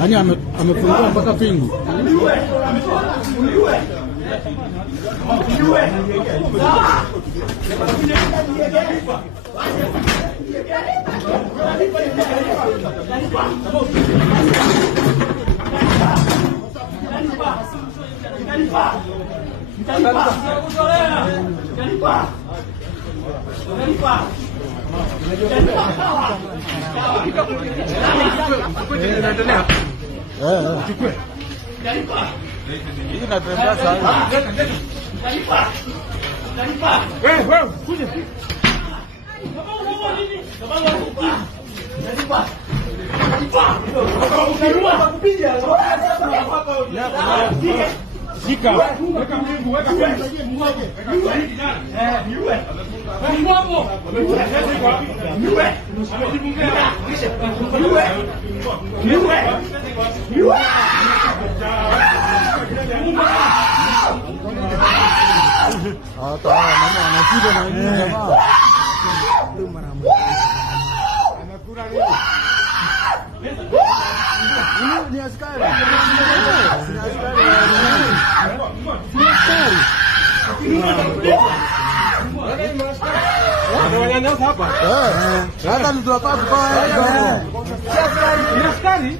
Yaani amefungua mpaka pingu. Shika. Weka pingu, weka pingu. Ni askari. Sasa tunafaa kufanya askari.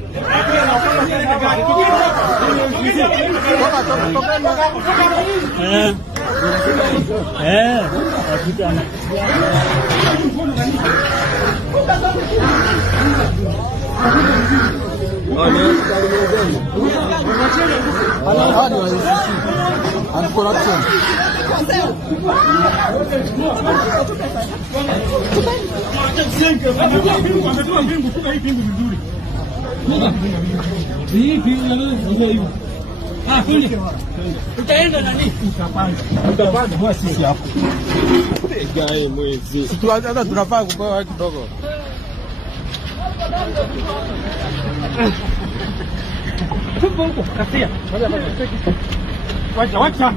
Utaenda nani? Utapanda kwa sisi hapo. Gae mwezi. Hata tunafaa kupewa kidogo. Tupo huko kafia. Wacha. Wacha.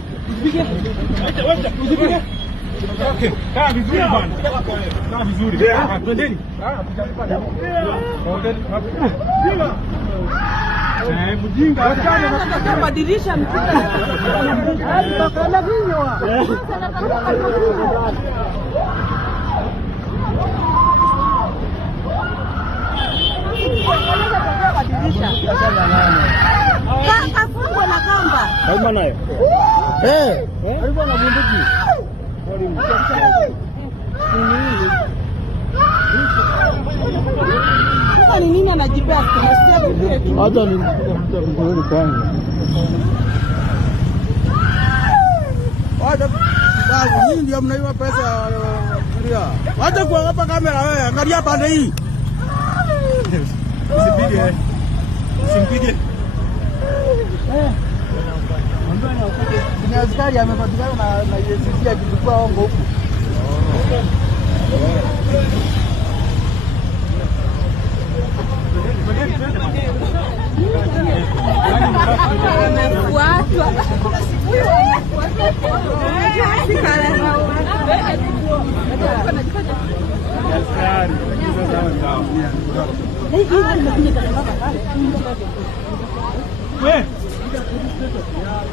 Usipige. Okay. Kaa vizuri bwana. Kaa vizuri. Twendeni. Mjinga. Nataka kubadilisha mpira. Bakana vinywa. Kafungwa na kamba. Kama nayo. Alikuwa na bunduki. Sasa ni nini anajipea stress vile tu? Hata ni mtu kwanza. Babu, nyinyi ndio mnaiba pesa ndio. Wacha kuangalia kamera wewe, angalia pande hii. Usipige. Usimpige. Ni askari amepatikana na EACC akichukua hongo huku. Wewe